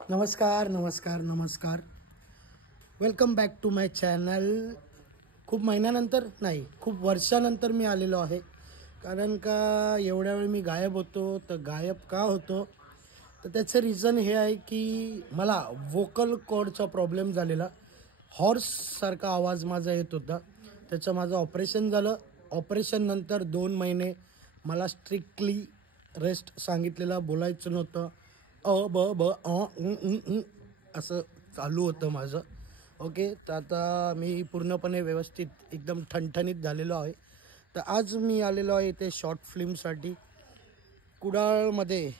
नमस्कार नमस्कार नमस्कार. Welcome back to my channel. खूप महिन्यानंतर नाही, खूप वर्षानंतर मी आलेलो आहे. कारण का एवढ्या वेळ मी गायब होतो. तर गायब का होतो तर त्याचं रिझन हे आहे की मला वोकल कॉर्डचा प्रॉब्लेम झालेला. हॉर्ससारखा आवाज माझा येत होता. त्याचं माझं ऑपरेशन झालं. ऑपरेशन नंतर 2 महिने मला स्ट्रिक्टली रेस्ट सांगितलेलं, बोलायचं नव्हतं. ब ब असं चालू होतं माझं. ओके, तर आता मी पूर्णपणे व्यवस्थित एकदम ठणठणीत झालेलो आहे. तर आज मी आलेलो आहे इथे शॉर्ट फिल्मसाठी कुडाळमध्ये.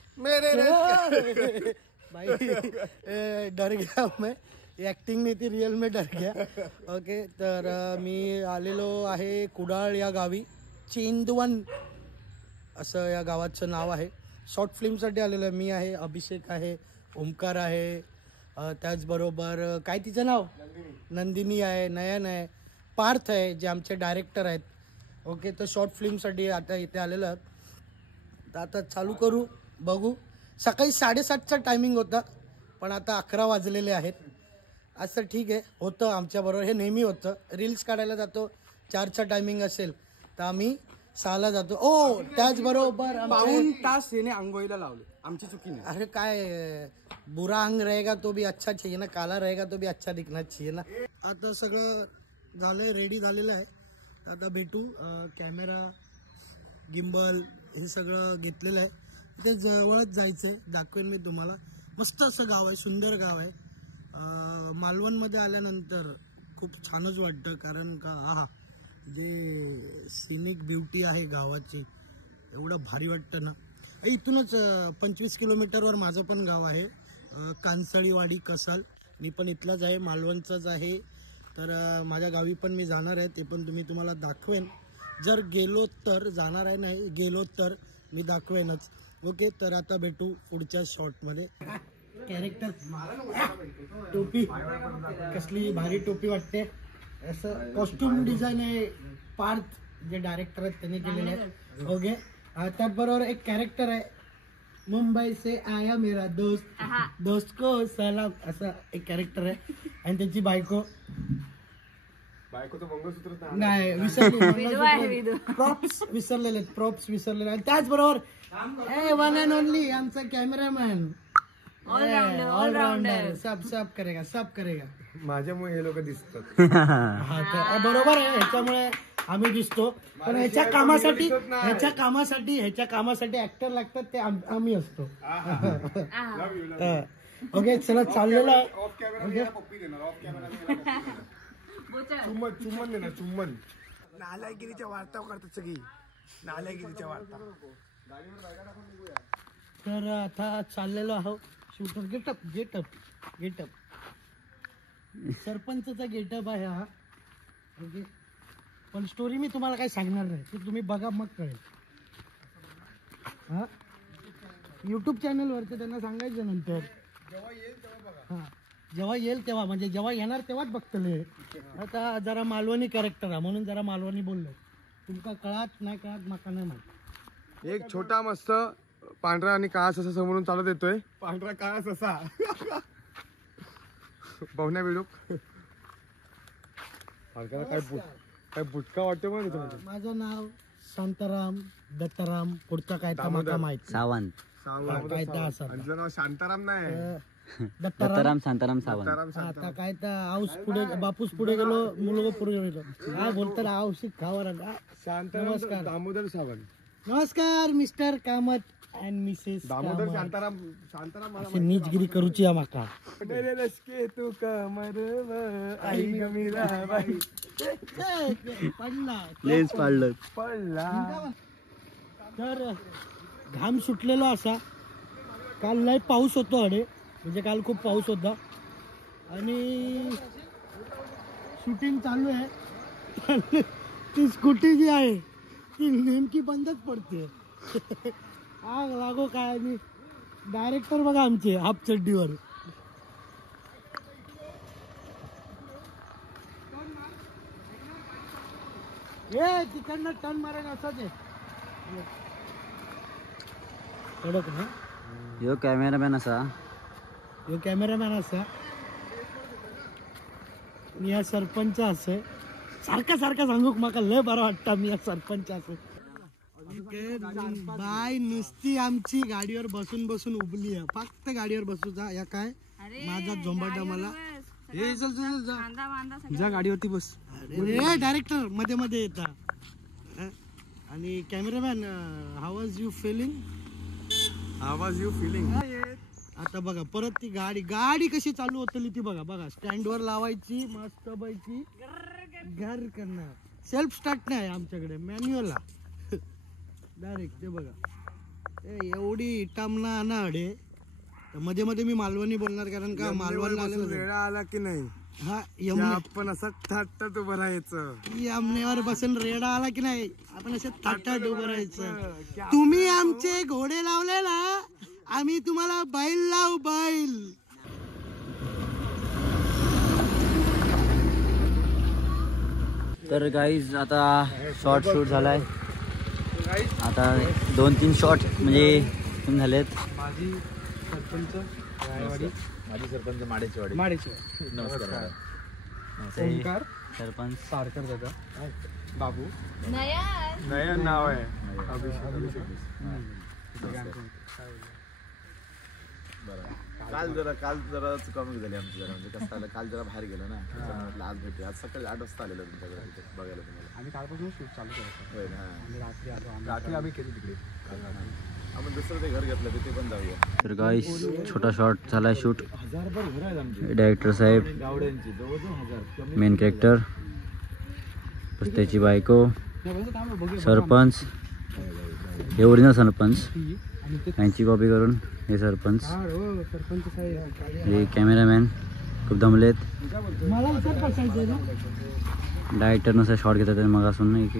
भाई डर गया मैं, ॲक्टिंग नाही ती रिअल में डर गया. ओके, तर मी आलेलो आहे कुडाळ या गावी. चिंदवन असं या गावाचं नाव आहे. शॉर्ट फिल्मसाठी आलेलो आहे. मी आहे, अभिषेक आहे, ओमकार आहे, त्याचबरोबर काय तिचं नाव नंदिनी आहे, नयन आहे, पार्थ आहे, जे आमचे डायरेक्टर आहेत. ओके, तर शॉर्ट फिल्मसाठी आता इथे आलेलं आहे. तर आता चालू करू, बघू. सकाळी 7:30चा टायमिंग होता, पण आता 11 वाजलेले आहेत. असं ठीक आहे, होतं आमच्याबरोबर, हे नेहमी होतं. रील्स काढायला जातो 4चा टायमिंग असेल तर आम्ही 6ला जातो. ओ त्याचबरोबर पाऊण तास याने आंघोळीला लावले, आमची चुकी नाही. अरे काय, बुरा अंग रहेगा तो भी अच्छा चाहिए ना, काला रहेगा तो भी अच्छा दिखना चाहिए ना. आता सगळं झालंय, रेडी झालेलं आहे. आता भेटू. कॅमेरा, गिम्बल हे सगळं घेतलेलं आहे. ते जवळच जायचंय, दाखवेन मी तुम्हाला. मस्त असं गाव आहे, सुंदर गाव आहे. मालवणमध्ये आल्यानंतर खूप छानच वाटतं. कारण का हा जे सिनिक ब्युटी आहे गावाची, एवढं भारी वाटतं ना. इथूनच 25 किलोमीटरवर माझं पण गाव आहे, कांसळीवाडी कसाल. मी पण इथलाच आहे, मालवणचाच आहे. तर माझ्या गावी पण मी जाणार आहे, ते पण तुम्हाला दाखवेन. जर गेलो तर, जाणार आहे नाही, गेलो तर मी दाखवेनच. ओके, तर आता भेटू पुढच्या शॉर्टमध्ये. कॅरेक्टर टोपी कसली भारी टोपी वाटते. असं कॉस्ट्युम डिझाईन आहे, पार्थ जे डायरेक्टर आहेत त्यांनी केलेले आहे. ओके, त्याचबरोबर एक कॅरेक्टर आहे, मुंबई से आया मेरा दोस्त, दोस्त को सलाम, असं एक कॅरेक्टर आहे. आणि त्याची बायको तर मंगळसूत्र नाही विसरली, प्रॉप्स विसरलेले. आणि त्याचबरोबर वन अँड ओनली आमचा कॅमेरामॅन, ऑलराउंडर, सब करेगा. माझ्यामुळे हे लोक दिसतात. हा, तर बरोबर आहे, ह्याच्यामुळे आम्ही दिसतो. पण ह्याच्या कामासाठी ऍक्टर लागतात, ते आम्ही असतो. ओके, चला चाललेलं आहे. चुम्मन देणार, चुम्मन. नालायगिरीच्या वार्ता करतात सगळी, नालायगिरीच्या वार्ता. तर आता चाललेलो आहोत शूटर. गेटअप सरपंचचा गेटअप आहे हा. ओके, पण स्टोरी मी तुम्हाला काही सांगणार नाही, ते तुम्ही बघा मग कळेल. हा, यूट्यूब चॅनलवरती त्यांना सांगायचं नंतर. हा, जेव्हा येईल तेव्हा, म्हणजे जेव्हा येणार तेव्हाच बघतले. आता जरा मालवणी कॅरेक्टर आहे म्हणून जरा मालवणी बोललो. तुमका कळत नाही कळत माका नाही माहित. एक छोटा मस्त पांढरा आणि काळा ससा समोरून चालत येतोय. पांढरा काळा ससा पाहुण्या बिडूक काय बुटका वाटतो मग त्याच्यामध्ये. माझं नाव शांताराम दत्ताराम, पुढचा काय तर मला माहित. सावंत. काय तर असं तुझं नाव शांताराम नाही, दत्ताराम. शांताराम सावंत. आता काय तर आऊस पुढे, बापूस पुढे गेलो, मुलगा पुढे गेलो. काय बोलतात, औषध खावर. शांताराम दामोदर सावंत. नमस्कार mister Kamat and Mrs Damodar Shantaram. मला नीचगिरी करूची या माका. तू कमर आई गमीराबाई लेन्स पाडलं. पडला. तर घाम सुटलेला असा. काल लय पाऊस होतो अडे, म्हणजे काल खूप पाऊस होता आणि शूटिंग चालू आहे. ती स्कूटी जी आहे ती नेमकी बंदच पडते. आग लागो काय. आणि डायरेक्टर बघा आमचे हाफ चड्डीवर. हे तिकडनं टर्न मारायला असंच आहे. कडक ना यो कॅमेरामॅन असा ह्यो कॅमेरामॅन असा मी या सरपंच असं सारखा सांगू माका लय बरं वाटतं मी या सरपंच असं बाय नुसती आमची गाडीवर बसून उभली आहे फक्त गाडीवर बसूचा या काय माझा झोंबाटा मला हे चल जा गाडीवरती बस अरे डायरेक्टर मध्ये येतात आणि कॅमेरामॅन हाऊ वाज यू फिलिंग आता बघा परत ती गाडी कशी चालू होतली ती बघा स्टँडवर लावायची मस्त पैकी घर करणार सेल्फ स्टार्ट नाही आमच्याकडे मॅन्युअल डायरेक्ट ते बघा एवढी टामना ना अडे मध्ये मी मालवणी बोलणार कारण का मालवणला वेळा आला की नाही हा आपण असं थाटात उभं राहायचं यमनेवर बसून रेडा आला की नाही आपण असं थाटात उभं राहायचं तुम्ही आमचे घोडे लावले ना आम्ही तुम्हाला बैल लावू बैल तर गाईज आता शॉर्ट शूट झालाय आता 2-3 शॉट म्हणजे झालेत माझी सरपंच माडेची नमस्कार ओंकार सरपंच सारकर दादा बाबू नयन नाव आहे अभिषेक काल जरा कमी झाली आमची जरा म्हणजे कसं झालं काल जरा बाहेर गेलो ना त्याच्यामुळे आज भेटू आज सकाळी 8 वाजता आलेलो तुमच्याकडे बघायला तुम्हाला आम्ही कालपासून शूट चालू करतो होय ना रात्री आलो रात्री आम्ही केली तिकडे आपण दुसरं ते घर घेतलं तिथे पण जाऊया तर गाईस छोटा शॉट झालाय शूट 1000 घर आहेत आमचे डायरेक्टर साहेब गावड्यांची जवळजवळ 1000 मेन कॅरेक्टर त्याची बायको सरपंच हे ओरिजिनल सरपंच यांची कॉपी करून हे सरपंच हे कॅमेरामॅन खूप दमलेत डायरेक्टरनुसार शॉट घेतात मग असून एक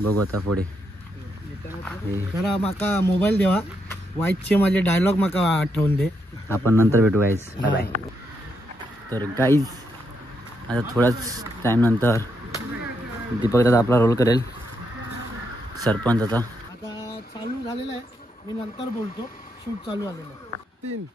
बघू आता पुढे जरा माका मोबाईल देवा वाईटचे माझे डायलॉग माका आठवून दे आपण नंतर भेटू गाईज बाय बाय तर गाईज आता थोड्याच टाईम नंतर दीपक दादा आपला रोल करेल सरपंचाचा आता चालू झालेला आहे मी नंतर बोलतो शूट चालू झालेलं आहे 3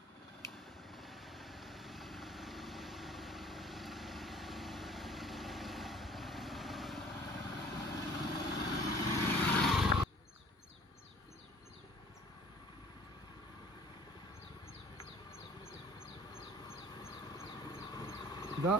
जा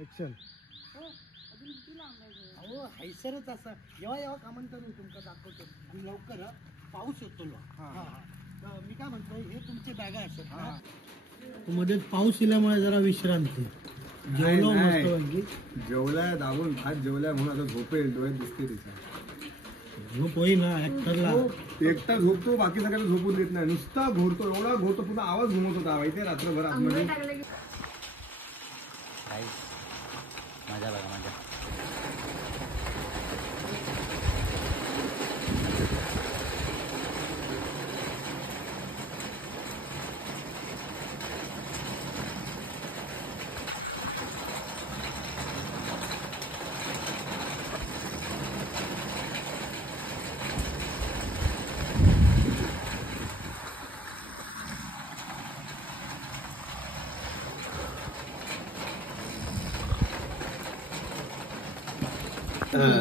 ऍक्शन अहो हैसरच असा जेव्हा कामन करू तुमका दाखवतो आणि लवकर पाऊस येतो तर मी काय म्हणतो हे तुमचे बॅगा असतात ना मध्ये पाऊस येल्यामुळे जरा विश्रांती जेवलो मस्त जेवलाय दाबून भात जेवलाय म्हणून आता झोपेल डोळ्यात दिसते तिचा झोप होई ना ऍक्टरला एकटा झोपतो बाकी सगळ्यांना झोपून देत नाही नुसता घोरतो एवढा घोरतो पुन्हा आवाज घुमवत होता माहितीये रात्रभर आतमध्ये मजा बघा मजा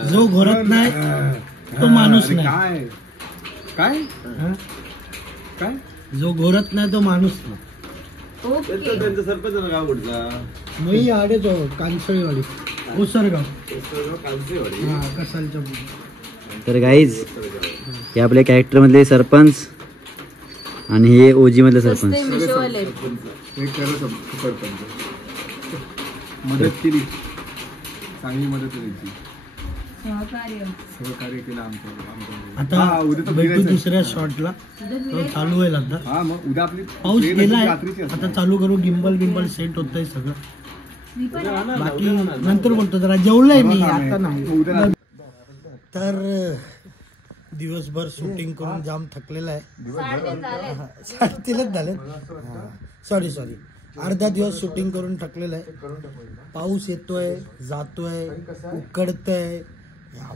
जो घोरत नाही तो माणूस नाही काय काय जो घोरत नाही तो माणूस नाही त्यांचं सरपंच गाव कुठला मी आडेच कांसळीवाडी ओसरगाव कालचेवाडी हा कसालच्या पुढे तर गाईज हे आपल्या कॅरेक्टर मधले सरपंच आणि हे ओजी मधले सरपंच एक खरं सरपंच मदत केली चांगली मदत केली सहकार्य केलं आमचं आता भेटू दुसऱ्या शॉटला चालू होईल आता हा मग उद्या आपली पाऊस गेलाय आता चालू करू गिंबल सेट होतंय सगळं बाकी नंतर बोलतो जरा जेवलंय मी आता नाही तर दिवसभर शूटिंग करून जाम थकलेला आहे. 3:30 झाले. सॉरी अर्धा दिवस शूटिंग करून थकलेला आहे. पाऊस येतोय जातोय उकडतंय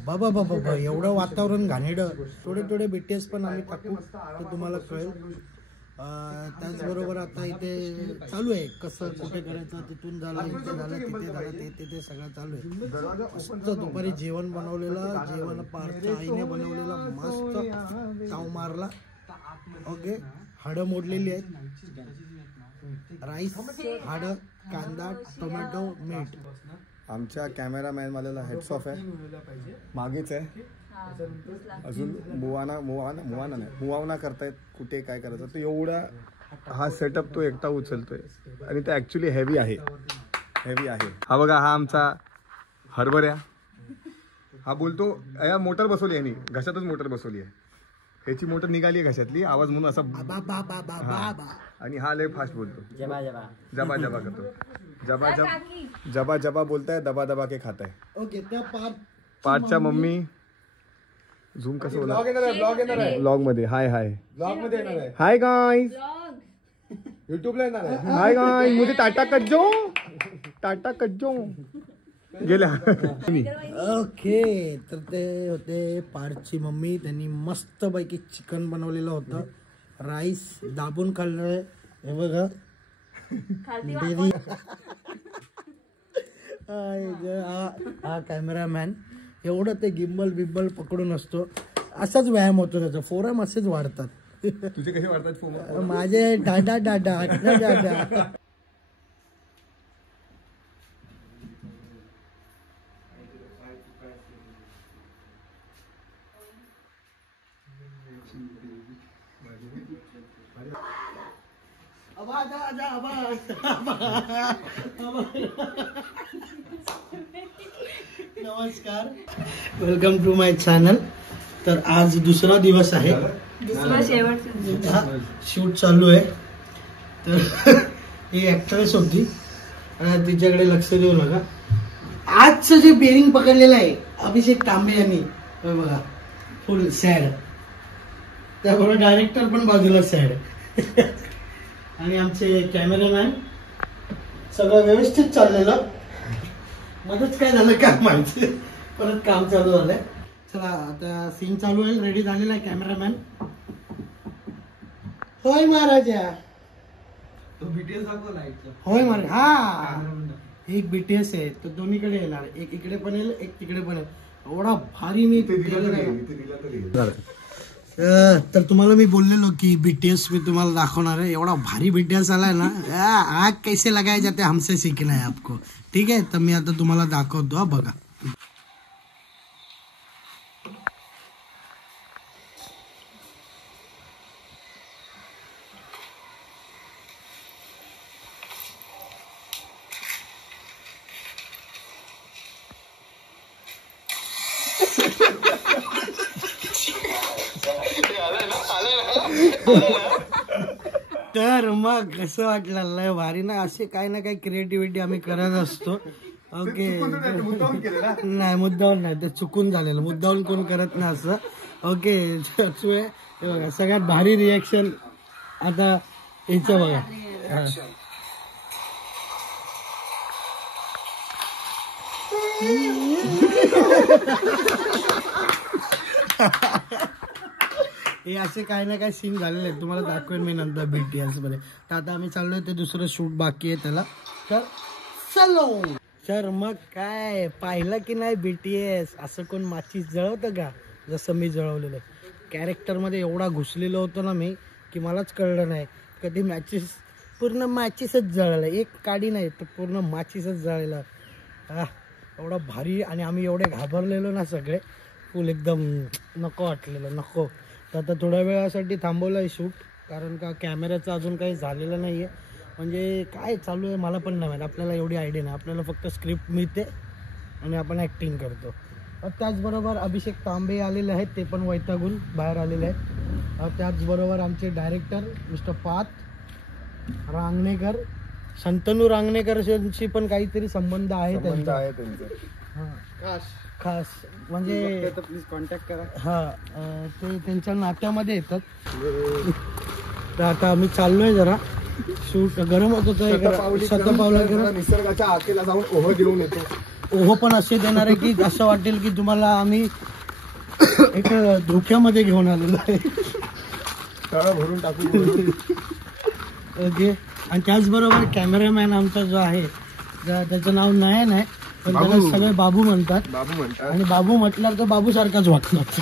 बाबा बाबा एवढं वातावरण घाणेरडं. थोडे BTS पण आम्ही टाकू तर तुम्हाला कळेल. त्याचबरोबर आता इथे चालू आहे कसं कुठे करायचं, तिथून झालं इथे झालं तिथे झालं ते सगळं चालू आहे. मस्त दुपारी जेवण बनवलेलं, जेवण पारच्या आईने बनवलेला, मस्त चाव मारला. ओके, हाडं मोडलेली आहेत, राईस, हाडं, कांदा, टोमॅटो, मीठ. आमच्या कॅमेरामॅन वाल्याला हेड्स ऑफ आहे, मागेच आहे अजून मुवाना करतायत कुठे काय करायचं. तो एवढा हा सेटअप तो एकटा उचलतोय आणि ते ऍक्च्युली हेवी आहे. हा बघा, हा आमचा हरभऱ्या. हा बोलतो या मोटर बसवली आहे, घशातच मोटर बसवली आहे. ह्याची मोटर निघाली आहे घशातली, आवाज म्हणून असा. आणि हा लय फास्ट बोलतो, जबा जबा करतो. जबा बोलताय, दबा दबा के खाताय. ओके, त्या पार्टच्या मम्मी झूम कसं बोला ब्लॉग मध्ये. हाय गाइस, युट्यूबला येणार आहे. हाय गाइस, मुझे टाटा कज्जो गेल्या. ओके, तर ते होते पार्टची मम्मी. त्यांनी मस्त पैकी चिकन बनवलेलं होतं, राईस दाबून खाल्लंय. हे बघा हा कॅमेरामॅन एवढं ते गिम्बल पकडून असतो. असाच व्यायाम होतो त्याचा. फोरम असेच वाढतात. तुझे कसे वाढतात? माझे डाडा. नमस्कार, वेलकम टू माय चॅनल. तर आज दुसरा दिवस आहे, शूट चालू आहे. तर ही ऍक्ट्रेस होती, तिच्याकडे लक्ष देऊ नका. आजचं जे बेरिंग पकडलेलं आहे अभिषेक तांबे यांनी, बघा फुल सॅड. त्याबरोबर डायरेक्टर पण बाजूला सॅड. आणि आमचे कॅमेरामॅन. सगळं व्यवस्थित चाललेलं, मध्येच काय झालं काय माहिती, परत काम चालू झालंय. चला आता सीन चालू आहे, रेडी झालेला आहे कॅमेरामॅन. होय महाराजा, होय महाराज. हा, एक BTS आहे तो दोन्हीकडे येणार, एक इकडे पण येईल एक तिकडे पण येईल. एवढा भारी मी तर तुम्हाला मी बोललेलो की BTS मी तुम्हाला दाखवणार आहे. एवढा भारी BTS आलाय ना, आग कैसे लगाया जाते हमसे सीखना है आपको. ठीक आहे, तर मी आता तुम्हाला दाखवतो. बघा, तर मग कसं वाटलं? लय भारी ना. असे काही ना काही क्रिएटिव्हिटी आम्ही करत असतो. ओके, नाही मुद्दावून नाही, ते चुकून झालेलं. मुद्दावून कोण करत नाही असं. ओके, बघा सगळ्यात भारी रिएक्शन आता याचं बघा. हे असे काही ना काही सीन झालेले आहेत, तुम्हाला दाखवेन मी नंतर BTS मध्ये. तर आता आम्ही चाललोय, ते दुसरं शूट बाकी आहे त्याला. तर चलो. तर मग काय पाहिलं की नाही BTS? असं कोण माचीस जळवतं का जसं मी जळवलेलं आहे. कॅरेक्टरमध्ये एवढा घुसलेलो होतो ना मी की मलाच कळलं नाही कधी मॅचेस. पूर्ण मॅचेसच जळलं, एक काडी नाही तर पूर्ण माचीसच जळलेलं. एवढा भारी. आणि आम्ही एवढे घाबरलेलो ना सगळे, फुल एकदम नको वाटलेलं, नको. तर आता थोड्या वेळासाठी थांबवलं आहे शूट, कारण का कॅमेऱ्याचं अजून काही झालेलं नाही आहे. म्हणजे काय चालू आहे मला पण नाही माहीत, आपल्याला एवढी आयडिया नाही. आपल्याला फक्त स्क्रिप्ट मिळते आणि आपण ॲक्टिंग करतो. त्याचबरोबर अभिषेक तांबे आलेले आहेत, ते पण वैतागून बाहेर आलेले आहेत. त्याचबरोबर आमचे डायरेक्टर मिस्टर पाथ रांगणेकर, शंतनू रांगणेकरशी पण काहीतरी संबंध आहे त्यांचा. खास म्हणजे प्लीज कॉन्टॅक्ट करा. हा ते त्यांच्या नात्यामध्ये येतात. तर आता आम्ही चाललोय जरा शूट. गरम होत होतं. निसर्गाच्या आखेला जाऊन ओह घेऊन येतो. ओहो पण असे देणार आहे की असं वाटेल की तुम्हाला आम्ही एक धोक्यामध्ये घेऊन आलेलो आहे. तळ भरून टाकू. ओके. आणि त्याचबरोबर कॅमेरामॅन आमचा जो आहे त्याचं नाव नयन आहे, पण त्याला सगळे बाबू म्हणतात. आणि बाबू म्हटल्यावर तर बाबू सारखाच वाटतात.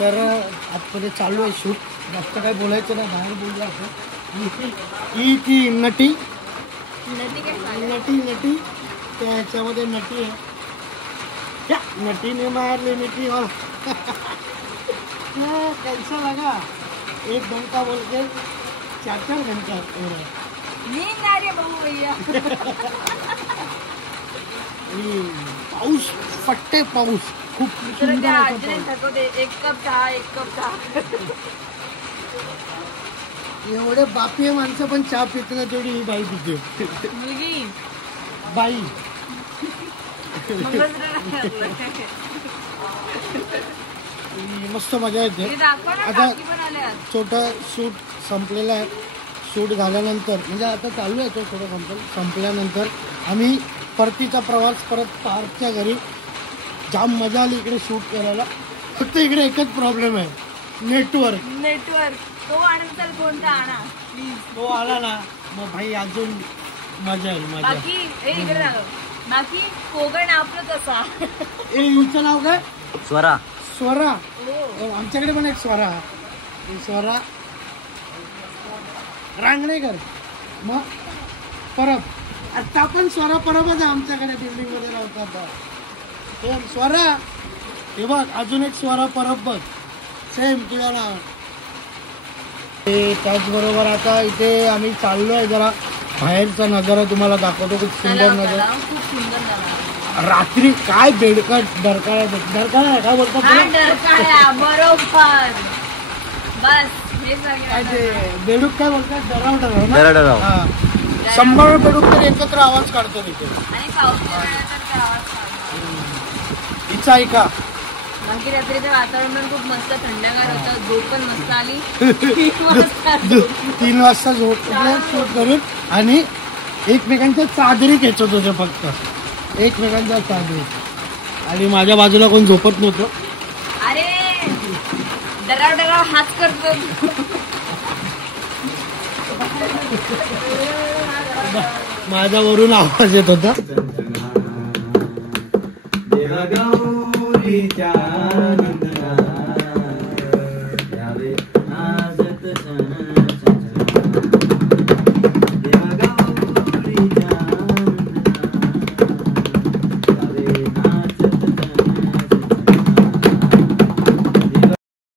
तर आतमध्ये चालू आहे शूट. जास्त काही बोलायचं नाही, बाहेर बोलूया आपण. ही ती नटी त्या ह्याच्यामध्ये नटी आहे. क्या नटीने मारली मिठी मला. कैसा लगा? 1 घंटा बोल के 4 घंटा नींद आ रही है बहू भैया. पाऊस फट्टे पाऊस खूप तर सुंदर त्या होता आजीने पाऊस. थकवते 1 कप चहा 1 कप चहा. एवढे बापी माणसं पण चहा पित नाही तेवढी ही बाई पिते. मुलगी बाई मस्त मजा येते. हे दाखव ना, आता काकी पण आल्या. छोटा शूट संपलेला आहे. शूट झाल्यानंतर म्हणजे आता चालू आहे तो थोडं संपल्यानंतर आम्ही परतीचा प्रवास परत पार्कच्या घरी. जाम मजा आली इकडे शूट करायला. फक्त इकडे एकच प्रॉब्लेम आहे, नेटवर्क. तो आणून कोणता आणा प्लीज. तो आला ना मग भाई अजून मजा येईल. मजा बाकी हे इकडे दाखव. बाकी कोकण आपलं कसा. ए युचं नाव काय? स्वरा. स्वरा. हो. आमच्याकडे पण एक स्वरा. स्वरा रांगणेकर. मग परब. आता पण स्वरा परबच आहे आमच्याकडे बिल्डिंग मध्ये राहतात. स्वरा हे बघ अजून एक स्वरा परब बघ सेम तुझ्या नाव. त्याचबरोबर आता इथे आम्ही चाललोय जरा बाहेरचा नजारा तुम्हाला दाखवतो. खूप सुंदर नजारा. खूप सुंदर झाला. रात्री काय बेडका डरकाळ्या काय बोलतात हा डरकाळ्या बरोबर. बस हे काय सगळं ते बेडूक काय बोलतात डराव डराव. हा 100 बेडूक तर एकत्र आवाज काढतो तिथे. आणि पावसाच्या वेळेत तर ते आवाज काढतात. हिचा ऐका. बाकी रात्रीचं वातावरण पण खूप मस्त थंडगार होतं. झोप पण मस्त आली. 3 वाजता 3 वाजता झोपलं शूट करून आणि एकमेकांच्या चादरी खेचत होते. फक्त एकमेकांच्या चादरी. आणि माझ्या बाजूला कोण झोपत नव्हतं. अरे डराव हात करतो. माझ्यावरून आवाज येत होता. गौरीच्या